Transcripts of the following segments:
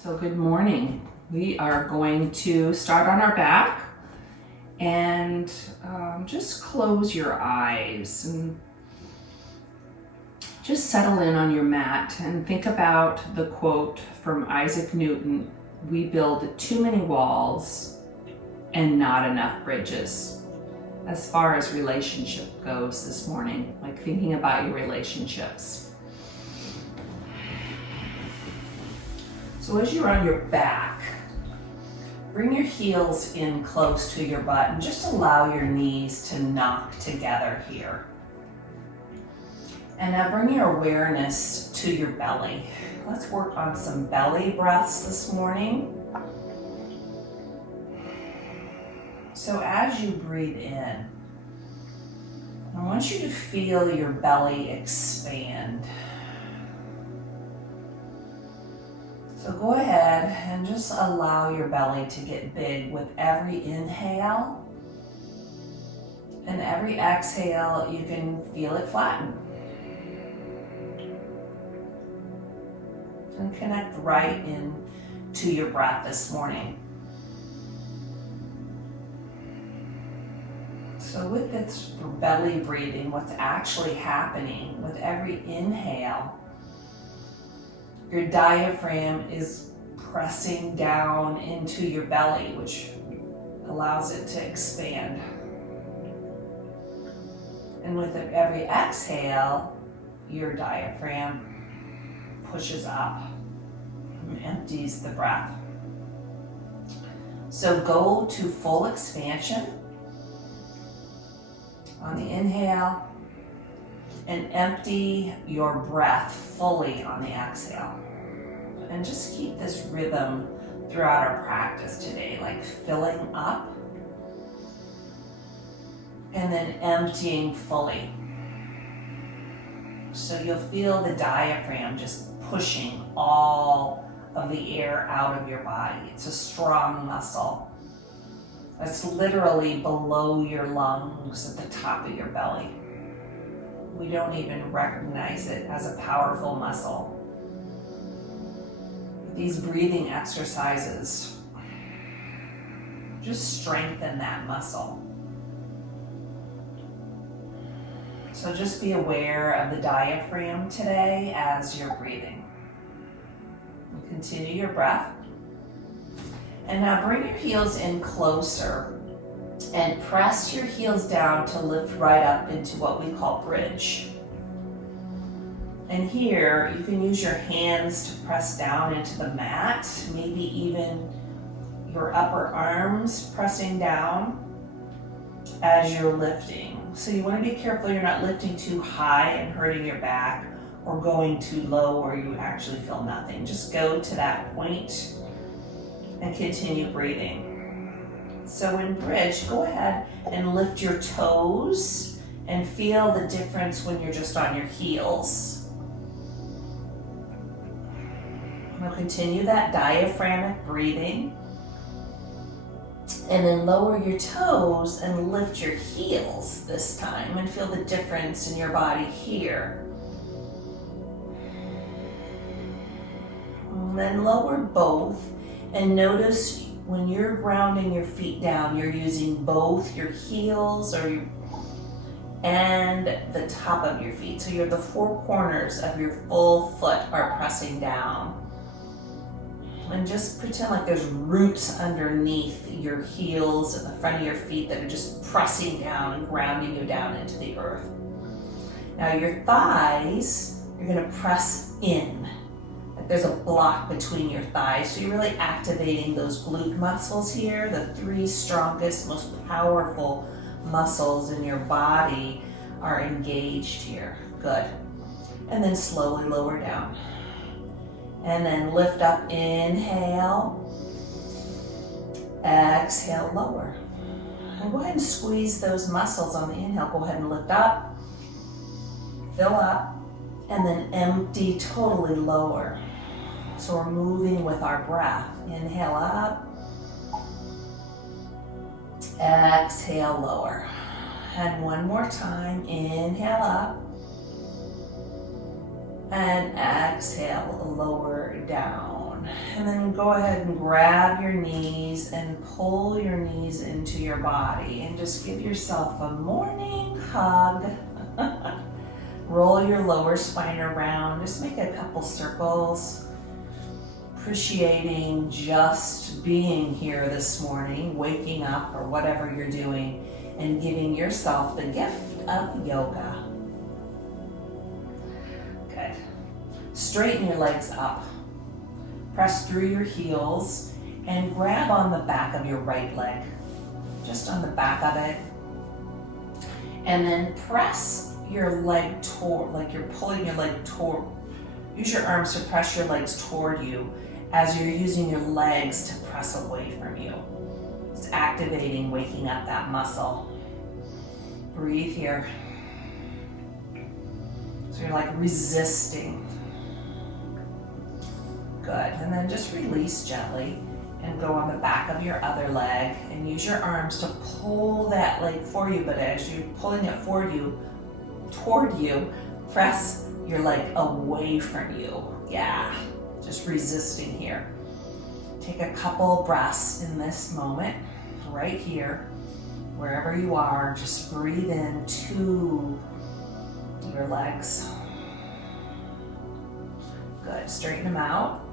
So good morning. We are going to start on our back and just close your eyes and just settle in on your mat and think about the quote from Isaac Newton, "We build too many walls and not enough bridges." As far as relationship goes this morning, like thinking about your relationships. So as you're on your back, bring your heels in close to your butt and just allow your knees to knock together here. And now bring your awareness to your belly. Let's work on some belly breaths this morning. So as you breathe in, I want you to feel your belly expand. So go ahead and just allow your belly to get big with every inhale. And every exhale, you can feel it flatten. And connect right in to your breath this morning. So with this belly breathing, what's actually happening with every inhale, your diaphragm is pressing down into your belly, which allows it to expand. And with every exhale, your diaphragm pushes up and empties the breath. So go to full expansion on the inhale and empty your breath fully on the exhale. And just keep this rhythm throughout our practice today, like filling up and then emptying fully. So you'll feel the diaphragm just pushing all of the air out of your body. It's a strong muscle. It's literally below your lungs at the top of your belly. We don't even recognize it as a powerful muscle. These breathing exercises just strengthen that muscle. So just be aware of the diaphragm today as you're breathing. Continue your breath. And now bring your heels in closer and press your heels down to lift right up into what we call bridge. And here you can use your hands to press down into the mat, maybe even your upper arms pressing down as you're lifting. So you want to be careful you're not lifting too high and hurting your back or going too low where you actually feel nothing. Just go to that point and continue breathing. So in bridge, go ahead and lift your toes and feel the difference when you're just on your heels. Now continue that diaphragmic breathing. And then lower your toes and lift your heels this time and feel the difference in your body here. And then lower both and notice when you're grounding your feet down, you're using both your heels and the top of your feet. So the four corners of your full foot are pressing down. And just pretend like there's roots underneath your heels and the front of your feet that are just pressing down and grounding you down into the earth. Now your thighs, you're gonna press in. There's a block between your thighs, so you're really activating those glute muscles here. The three strongest, most powerful muscles in your body are engaged here. Good. And then slowly lower down. And then lift up, inhale. Exhale, lower. And go ahead and squeeze those muscles on the inhale. Go ahead and lift up, fill up, and then empty, totally lower. So we're moving with our breath. Inhale up. Exhale, lower. And one more time. Inhale up. and exhale, lower down. And then go ahead and grab your knees and pull your knees into your body and just give yourself a morning hug. Roll your lower spine around, just make a couple circles. Appreciating just being here this morning, waking up or whatever you're doing, and giving yourself the gift of yoga. Good. Straighten your legs up. Press through your heels and grab on the back of your right leg, just on the back of it. And then press your leg toward, like you're pulling your leg toward, use your arms to press your legs toward you as you're using your legs to press away from you. It's activating, waking up that muscle. Breathe here. So you're like resisting. Good, and then just release gently and go on the back of your other leg and use your arms to pull that leg for you, but as you're pulling it toward you, press your leg away from you. Yeah, just resisting here. Take a couple breaths in this moment, right here, wherever you are, just breathe in to your legs. Good, straighten them out.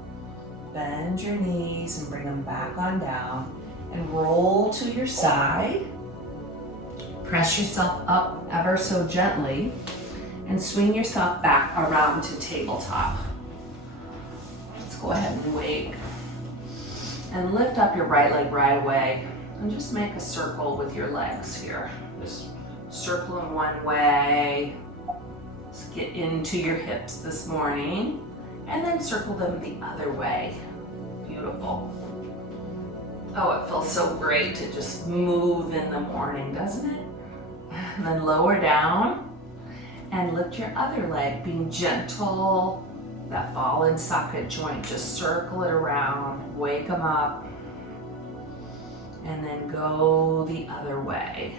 Bend your knees and bring them back on down and roll to your side. Press yourself up ever so gently and swing yourself back around to tabletop. Let's go ahead and wait. And lift up your right leg right away and just make a circle with your legs here. Just circling one way. Let's get into your hips this morning. And then circle them the other way. Beautiful. Oh, it feels so great to just move in the morning, doesn't it? And then lower down and lift your other leg, being gentle. That ball and socket joint, just circle it around, wake them up, and then go the other way.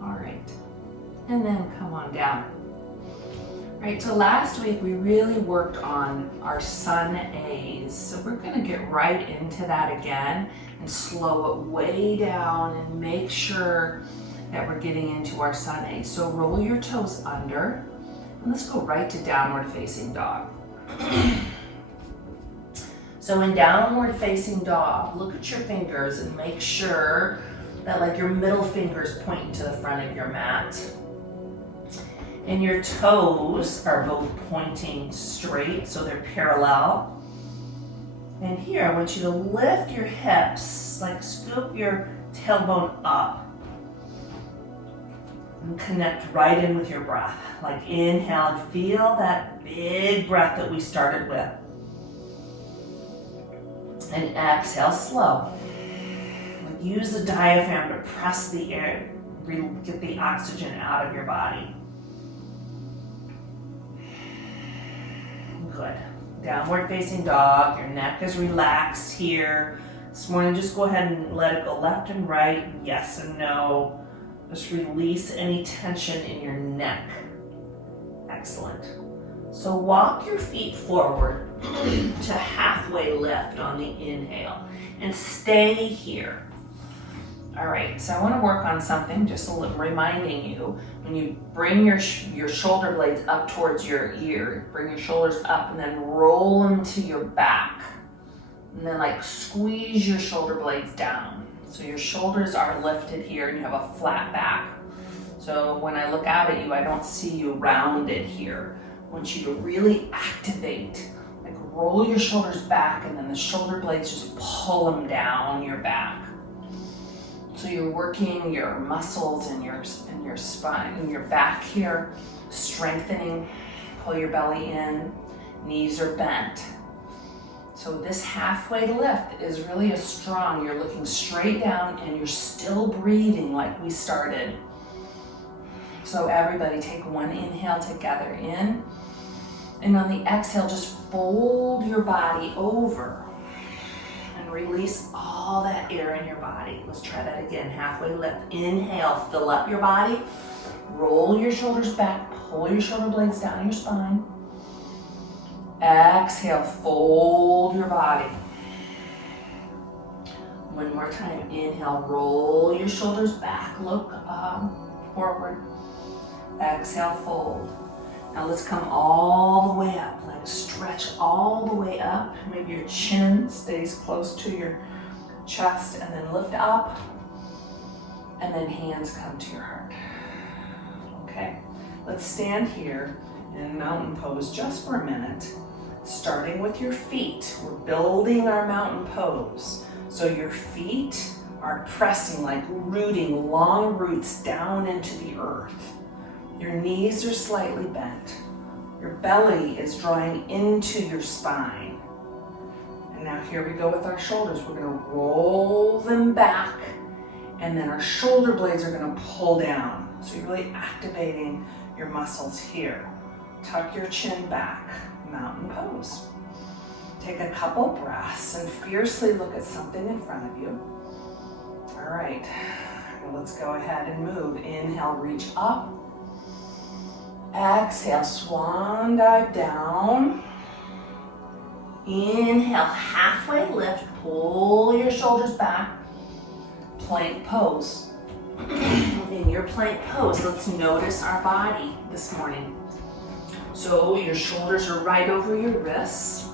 All right, and then come on down. Right, so last week we really worked on our sun A's. So we're gonna get right into that again and slow it way down and make sure that we're getting into our sun A's. So roll your toes under and let's go right to downward facing dog. So in downward facing dog, look at your fingers and make sure that like your middle finger's pointing to the front of your mat. And your toes are both pointing straight, so they're parallel. And here, I want you to lift your hips, like scoop your tailbone up. And connect right in with your breath. Like inhale and feel that big breath that we started with. And exhale slow. Like use the diaphragm to press the air, get the oxygen out of your body. Good. Downward facing dog. Your neck is relaxed here. This morning, just go ahead and let it go left and right, yes and no. Just release any tension in your neck. Excellent. So walk your feet forward to halfway lift on the inhale and stay here. All right, so I want to work on something, just a little, reminding you, when you bring your shoulder blades up towards your ear, bring your shoulders up and then roll them to your back. And then like squeeze your shoulder blades down. So your shoulders are lifted here and you have a flat back. So when I look out at you, I don't see you rounded here. I want you to really activate, like roll your shoulders back and then the shoulder blades just pull them down your back. So you're working your muscles and your spine and your back here, strengthening, pull your belly in, knees are bent. So this halfway lift is really a strong, you're looking straight down and you're still breathing like we started. So everybody take one inhale together in, and on the exhale, just fold your body over. Release all that air in your body. Let's try that again. Halfway lift. Inhale, fill up your body. Roll your shoulders back. Pull your shoulder blades down your spine. Exhale, fold your body. One more time, inhale, roll your shoulders back, look forward. Exhale, fold. Now let's come all the way up, like stretch all the way up. Maybe your chin stays close to your chest, and then lift up, and then hands come to your heart. Okay, let's stand here in mountain pose just for a minute, starting with your feet. We're building our mountain pose. So your feet are pressing, like rooting long roots down into the earth. Your knees are slightly bent. Your belly is drawing into your spine. And now here we go with our shoulders. We're gonna roll them back, and then our shoulder blades are gonna pull down. So you're really activating your muscles here. Tuck your chin back, mountain pose. Take a couple breaths and fiercely look at something in front of you. All right, let's go ahead and move. Inhale, reach up. Exhale, swan dive down. Inhale, halfway lift, pull your shoulders back. Plank pose. In your plank pose, let's notice our body this morning. So your shoulders are right over your wrists.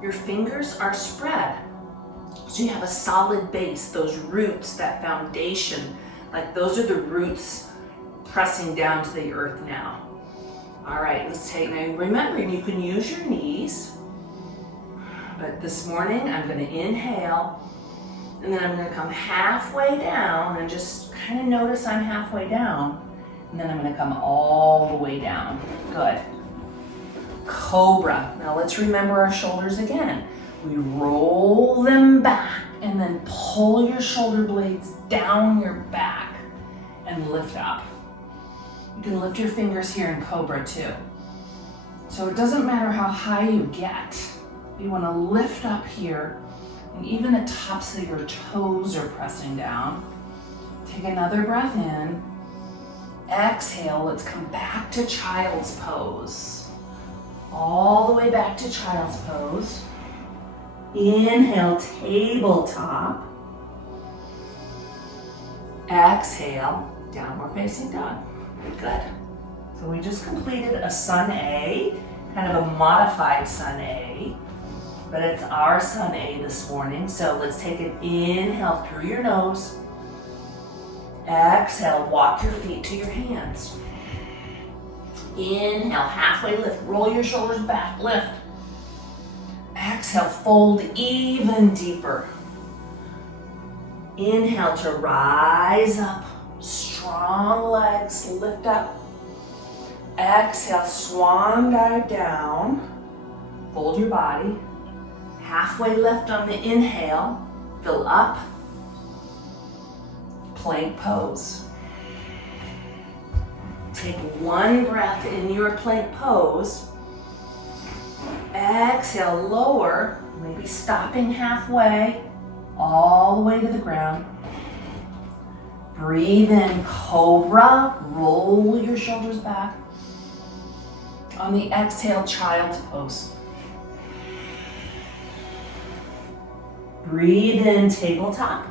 Your fingers are spread. So you have a solid base, those roots, that foundation, like those are the roots pressing down to the earth now. All right, let's take, now remembering you can use your knees, but this morning I'm gonna inhale, and then I'm gonna come halfway down and just kind of notice I'm halfway down, and then I'm gonna come all the way down. Good. Cobra. Now let's remember our shoulders again. We roll them back and then pull your shoulder blades down your back and lift up. You can lift your fingers here in Cobra too. So it doesn't matter how high you get. You want to lift up here, and even the tops of your toes are pressing down. Take another breath in. Exhale, let's come back to child's pose. All the way back to child's pose. Inhale, tabletop. Exhale, downward facing dog. Good. So we just completed a Sun A, kind of a modified Sun A, but it's our Sun A this morning. So let's take an inhale through your nose. Exhale, walk your feet to your hands. Inhale, halfway lift, roll your shoulders back, lift. Exhale, fold even deeper. Inhale to rise up, strong legs, lift up. Exhale, swan dive down, fold your body. Halfway lift on the inhale, fill up. Plank pose. Take one breath in your plank pose. Exhale, lower, maybe stopping halfway, all the way to the ground. Breathe in, cobra, roll your shoulders back. On the exhale, child's pose. Breathe in, tabletop.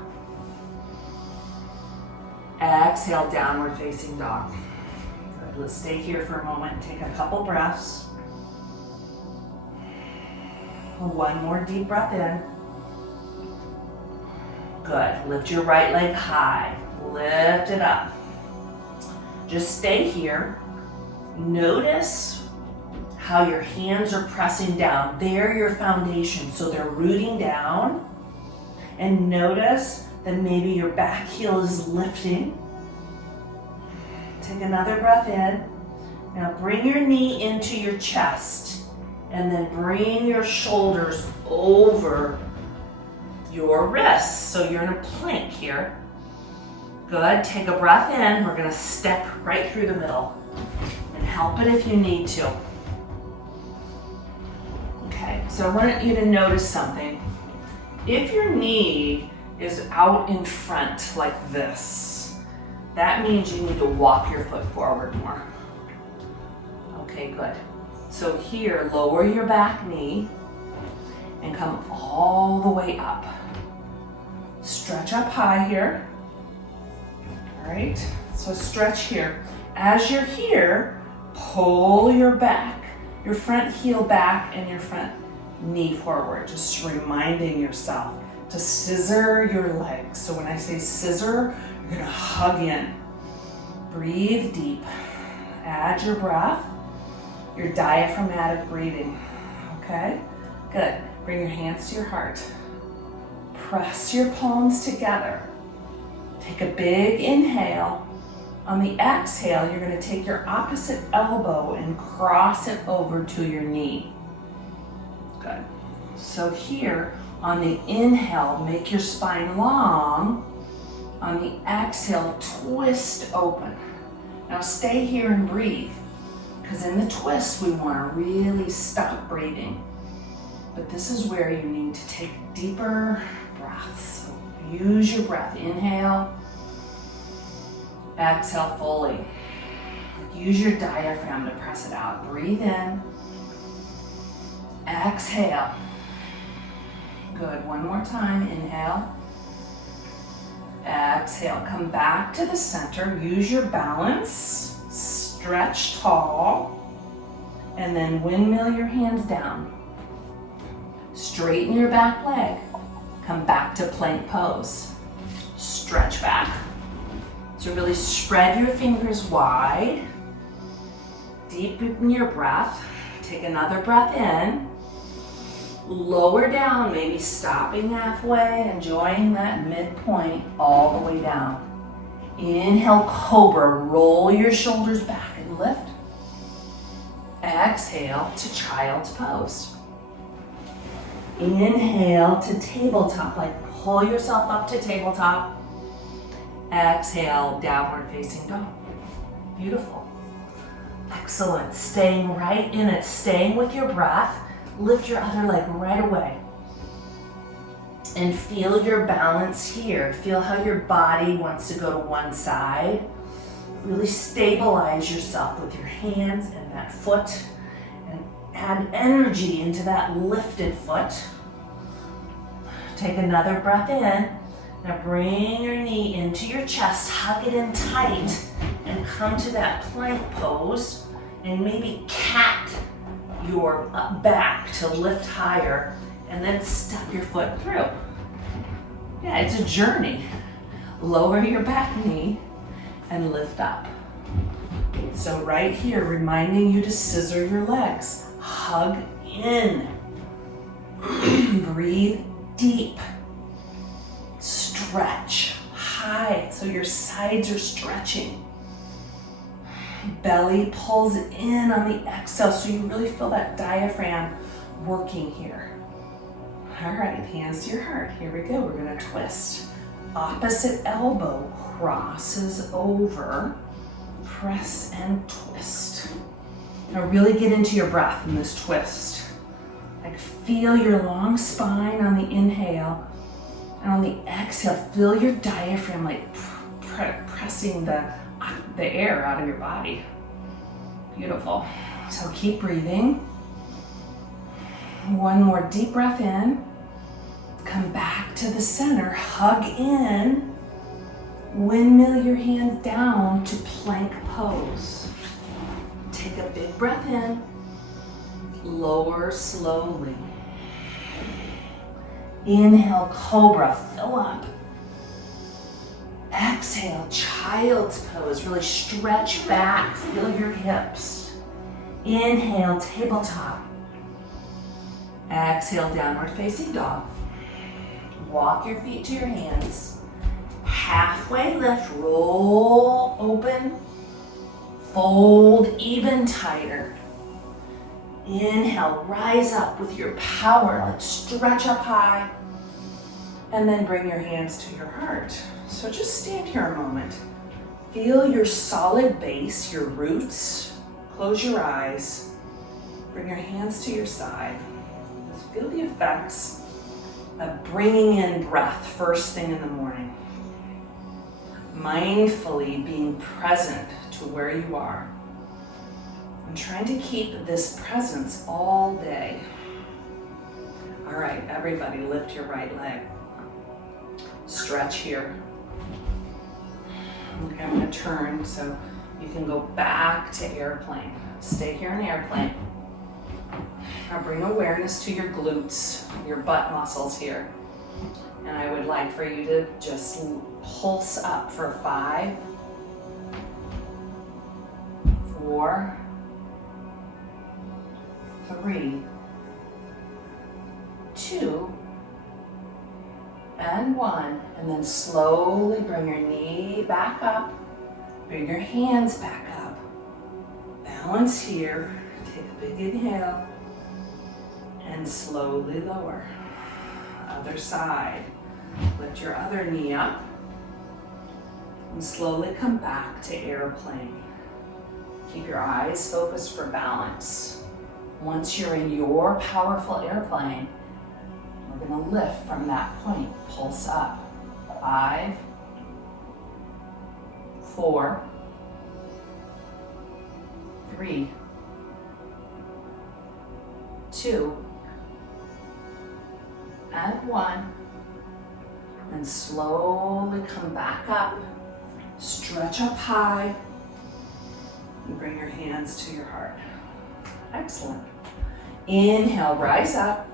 Exhale, downward facing dog. Good. Let's stay here for a moment. Take a couple breaths. One more deep breath in. Good. Lift your right leg high. Lift it up. Just stay here. Notice how your hands are pressing down. They're your foundation, so they're rooting down. And notice that maybe your back heel is lifting. Take another breath in. Now bring your knee into your chest, and then bring your shoulders over your wrists. So you're in a plank here. Good, take a breath in. We're gonna step right through the middle, and help it if you need to. Okay, so I want you to notice something. If your knee is out in front like this, that means you need to walk your foot forward more. Okay, good. So here, lower your back knee and come all the way up. Stretch up high here. All right, so stretch here. As you're here, pull your front heel back and your front knee forward, just reminding yourself to scissor your legs. So when I say scissor, you're gonna hug in. Breathe deep. Add your breath, your diaphragmatic breathing, okay? Good. Bring your hands to your heart. Press your palms together. Take a big inhale. On the exhale, you're gonna take your opposite elbow and cross it over to your knee. Good. So here, on the inhale, make your spine long. On the exhale, twist open. Now stay here and breathe, because in the twist, we wanna really stop breathing. But this is where you need to take deeper breaths. So use your breath. Inhale, exhale fully. Use your diaphragm to press it out. Breathe in, exhale. Good, one more time, inhale. Exhale, come back to the center. Use your balance, stretch tall, and then windmill your hands down. Straighten your back leg. Come back to plank pose. Stretch back. So really spread your fingers wide. Deepen your breath. Take another breath in. Lower down, maybe stopping halfway, enjoying that midpoint all the way down. Inhale, cobra, roll your shoulders back and lift. Exhale to child's pose. Inhale to tabletop, like pull yourself up to tabletop. Exhale, downward facing dog. Beautiful. Excellent, staying right in it, staying with your breath. Lift your other leg right away. And feel your balance here. Feel how your body wants to go to one side. Really stabilize yourself with your hands and that foot. And add energy into that lifted foot. Take another breath in. Now bring your knee into your chest. Hug it in tight. And come to that plank pose. And maybe cat your back to lift higher, and then step your foot through. Yeah, it's a journey. Lower your back knee and lift up. So right here, reminding you to scissor your legs. Hug in. Breathe deep. Stretch high, so your sides are stretching. Belly pulls in on the exhale, so you really feel that diaphragm working here. All right, hands to your heart. Here we go. We're gonna twist. Opposite elbow crosses over. Press and twist. Now really get into your breath in this twist. Like feel your long spine on the inhale, and on the exhale, feel your diaphragm like pressing the air out of your body. Beautiful. So keep breathing. One more deep breath in. Come back to the center. Hug in. Windmill your hands down to plank pose. Take a big breath in. Lower slowly. Inhale, cobra. Fill up. Exhale, child's pose. Really stretch back, feel your hips. Inhale, tabletop. Exhale, downward facing dog. Walk your feet to your hands. Halfway lift, roll open. Fold even tighter. Inhale, rise up with your power. Let's stretch up high. And then bring your hands to your heart. So just stand here a moment. Feel your solid base, your roots. Close your eyes. Bring your hands to your side. Just feel the effects of bringing in breath first thing in the morning. Mindfully being present to where you are. I'm trying to keep this presence all day. All right, everybody lift your right leg. Stretch here. Okay, I'm gonna turn so you can go back to airplane. Stay here in airplane. Now bring awareness to your glutes, your butt muscles here. And I would like for you to just pulse up for 5, 4, 3, 2, and 1. And then slowly bring your knee back up. Bring your hands back up. Balance here. Take a big inhale. And slowly lower. Other side. Lift your other knee up. And slowly come back to airplane. Keep your eyes focused for balance. Once you're in your powerful airplane, we're going to lift from that point. Pulse up. 5, 4, 3, 2, and 1. And slowly come back up. Stretch up high. And bring your hands to your heart. Excellent. Inhale, rise up.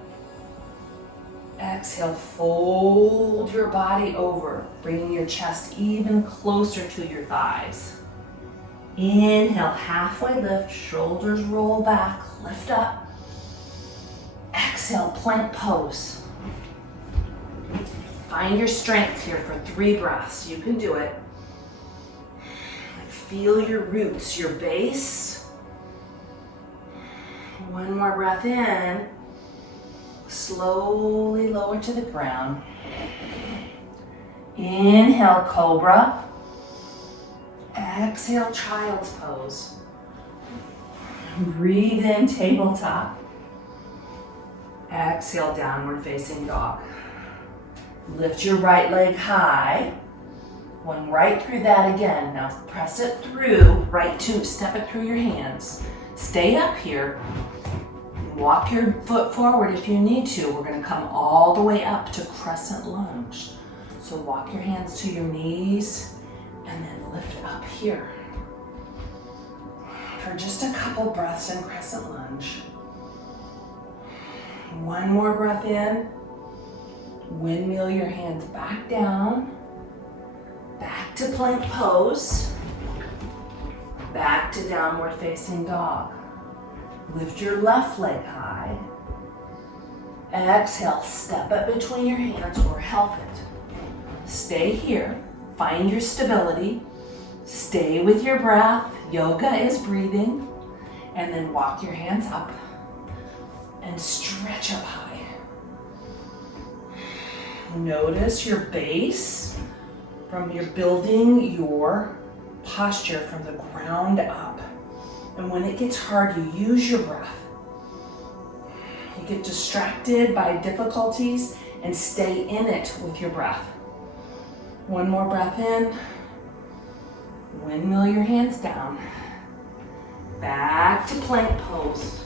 Exhale, fold your body over, bringing your chest even closer to your thighs. Inhale, halfway lift, shoulders roll back, lift up. Exhale, plank pose. Find your strength here for 3 breaths. You can do it. Feel your roots, your base. 1 more breath in. Slowly lower to the ground. Inhale, cobra. Exhale, child's pose. Breathe in, tabletop. Exhale, downward facing dog. Lift your right leg high. One right through that again. Now press it through, right to step it through your hands. Stay up here. Walk your foot forward if you need to. We're going to come all the way up to crescent lunge. So walk your hands to your knees and then lift up here. For just a couple breaths in crescent lunge. 1 more breath in. Windmill your hands back down. Back to plank pose. Back to downward facing dog. Lift your left leg high. Exhale, step it between your hands or help it. Stay here, find your stability. Stay with your breath. Yoga is breathing. And then walk your hands up and stretch up high. Notice your base from your building your posture from the ground up. And when it gets hard, you use your breath. You get distracted by difficulties and stay in it with your breath. 1 more breath in. Windmill your hands down. Back to plank pose.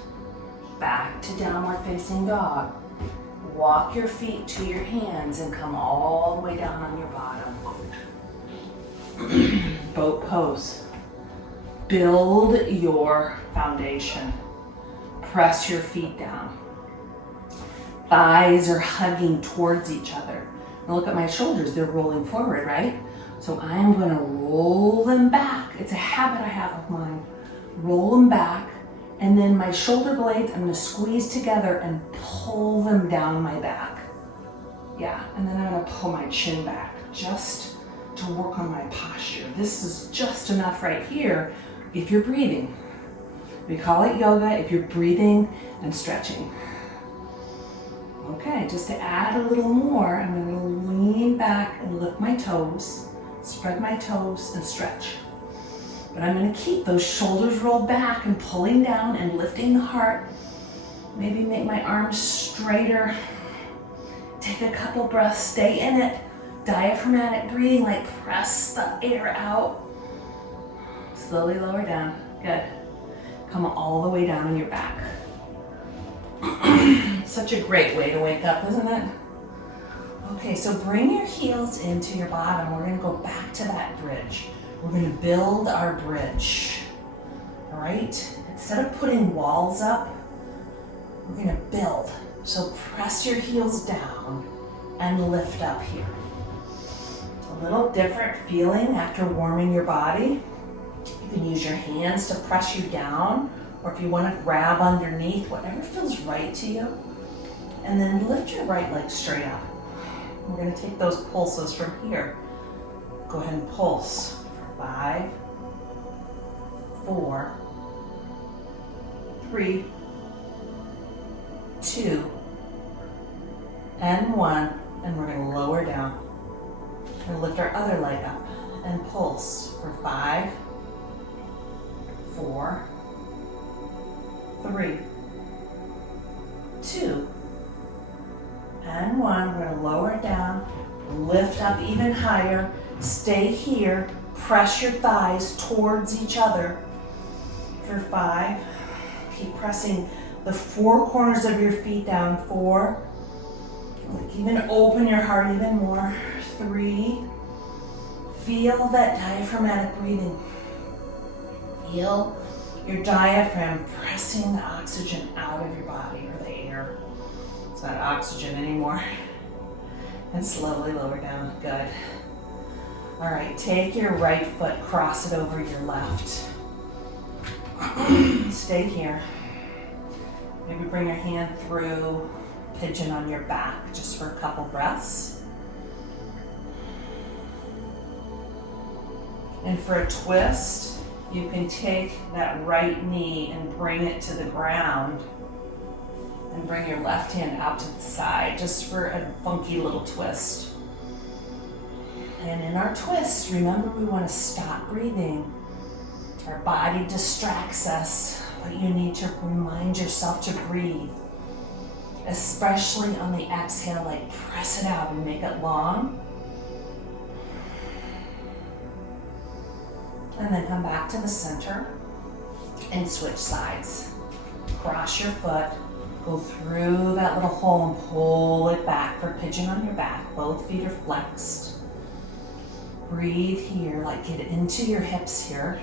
Back to downward facing dog. Walk your feet to your hands and come all the way down on your bottom. Boat pose. Build your foundation. Press your feet down. Thighs are hugging towards each other. Now look at my shoulders, they're rolling forward, right? So I'm gonna roll them back. It's a habit I have of mine. Roll them back, and then my shoulder blades, I'm gonna squeeze together and pull them down my back. Yeah, and then I'm gonna pull my chin back just to work on my posture. This is just enough right here if you're breathing. We call it yoga if you're breathing and stretching. Okay, just to add a little more, I'm going to lean back and lift my toes, spread my toes and stretch. But I'm going to keep those shoulders rolled back and pulling down and lifting the heart. Maybe make my arms straighter. Take a couple breaths, stay in it. Diaphragmatic breathing, like press the air out. Slowly lower down. Good. Come all the way down on your back. Such a great way to wake up, isn't it? Okay, so bring your heels into your bottom. We're gonna go back to that bridge. We're gonna build our bridge, all right? Instead of putting walls up, we're gonna build. So press your heels down and lift up here. It's a little different feeling after warming your body. You can use your hands to press you down, or if you want to grab underneath, whatever feels right to you. And then lift your right leg straight up. We're going to take those pulses from here. Go ahead and pulse for 5, 4, 3, 2, and 1. And we're going to lower down. And lift our other leg up and pulse for 5, 4, 3, 2, and 1. We're going to lower it down, lift up even higher, stay here, press your thighs towards each other for 5. Keep pressing the 4 corners of your feet down. 4. Even open your heart even more. 3. Feel that diaphragmatic breathing. Feel your diaphragm pressing the oxygen out of your body, or the air. It's not oxygen anymore. And slowly lower down. Good. All right, take your right foot, cross it over your left. Stay here. Maybe bring your hand through pigeon on your back just for a couple breaths. And for a twist, you can take that right knee and bring it to the ground and bring your left hand out to the side just for a funky little twist. And in our twist, remember we want to stop breathing. Our body distracts us, but you need to remind yourself to breathe. Especially on the exhale, like press it out and make it long. And then come back to the center and switch sides. Cross your foot, go through that little hole and pull it back for pigeon on your back. Both feet are flexed. Breathe here, like get into your hips here.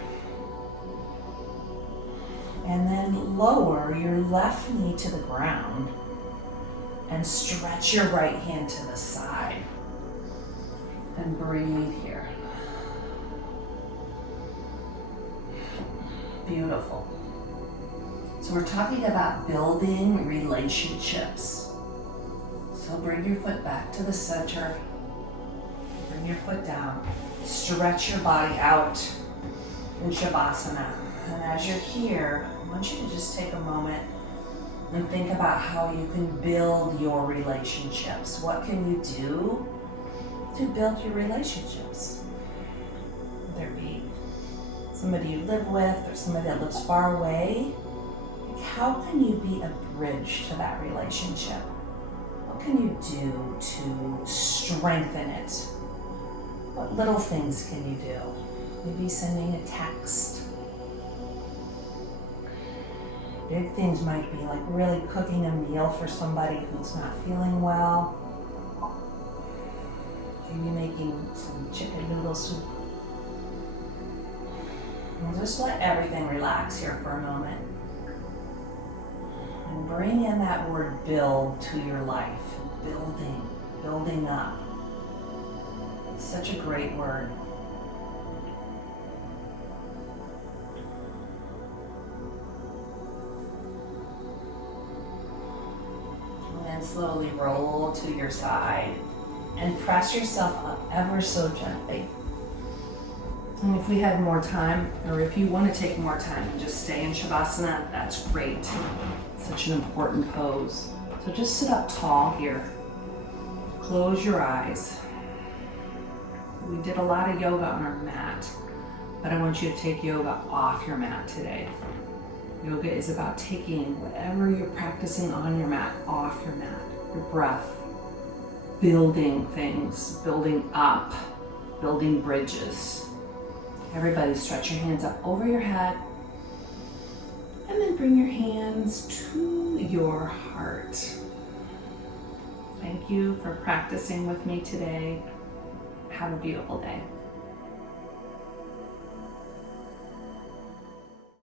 And then lower your left knee to the ground and stretch your right hand to the side. And breathe here. Beautiful. So we're talking about building relationships. So bring your foot back to the center. Bring your foot down. Stretch your body out in Shavasana. And as you're here, I want you to just take a moment and think about how you can build your relationships. What can you do to build your relationships? Whether it be somebody you live with or somebody that lives far away, how can you be a bridge to that relationship? What can you do to strengthen it? What little things can you do? Maybe sending a text. Big things might be like really cooking a meal for somebody who's not feeling well. Maybe making some chicken noodle soup. And just let everything relax here for a moment. And bring in that word build to your life. Building up. It's such a great word. And then slowly roll to your side and press yourself up ever so gently. And if we have more time, or if you want to take more time and just stay in Shavasana, that's great. It's such an important pose. So just sit up tall here. Close your eyes. We did a lot of yoga on our mat, but I want you to take yoga off your mat today. Yoga is about taking whatever you're practicing on your mat off your mat. Your breath, building things, building up, building bridges. Everybody stretch your hands up over your head And then bring your hands to your heart. Thank you for practicing with me today. Have a beautiful day.